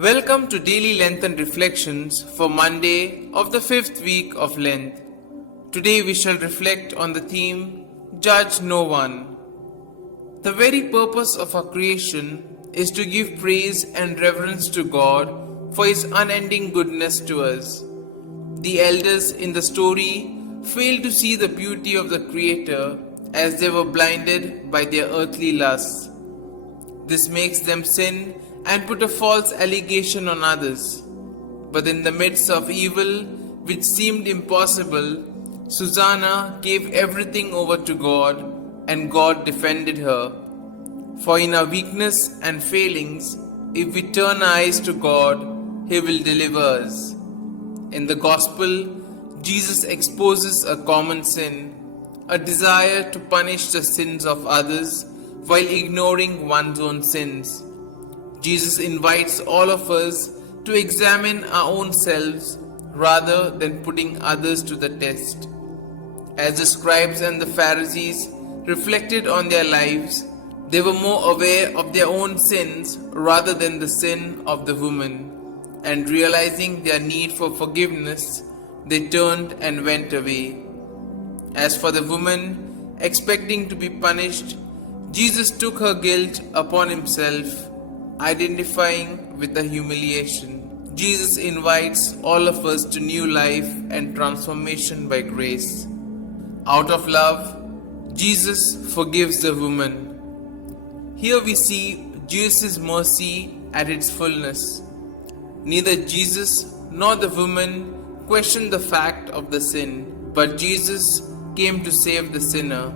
Welcome to Daily Lenten Reflections for Monday of the 5th week of Lent. Today we shall reflect on the theme, Judge No One. The very purpose of our creation is to give praise and reverence to God for His unending goodness to us. The elders in the story failed to see the beauty of the Creator as they were blinded by their earthly lusts. This makes them sin and put a false allegation on others. But in the midst of evil, which seemed impossible, Susanna gave everything over to God, and God defended her. For in our weakness and failings, if we turn our eyes to God, He will deliver us. In the Gospel, Jesus exposes a common sin, a desire to punish the sins of others while ignoring one's own sins. Jesus invites all of us to examine our own selves rather than putting others to the test. As the scribes and the Pharisees reflected on their lives, they were more aware of their own sins rather than the sin of the woman, and realizing their need for forgiveness, they turned and went away. As for the woman, expecting to be punished, Jesus took her guilt upon Himself, identifying with the humiliation. Jesus invites all of us to new life and transformation by grace. Out of love, Jesus forgives the woman. Here we see Jesus' mercy at its fullness. Neither Jesus nor the woman questioned the fact of the sin, but Jesus came to save the sinner.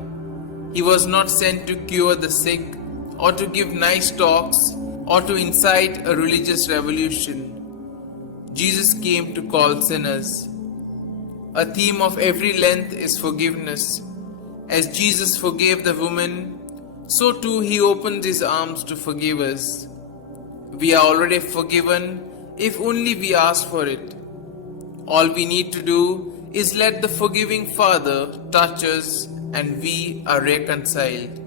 He was not sent to cure the sick or to give nice talks or to incite a religious revolution. Jesus came to call sinners. A theme of every Lent is forgiveness. As Jesus forgave the woman, so too He opens His arms to forgive us. We are already forgiven if only we ask for it. All we need to do is let the forgiving Father touch us and we are reconciled.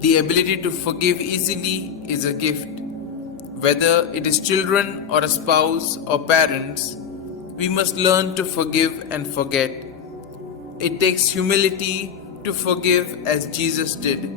The ability to forgive easily is a gift. Whether it is children or a spouse or parents, we must learn to forgive and forget. It takes humility to forgive as Jesus did.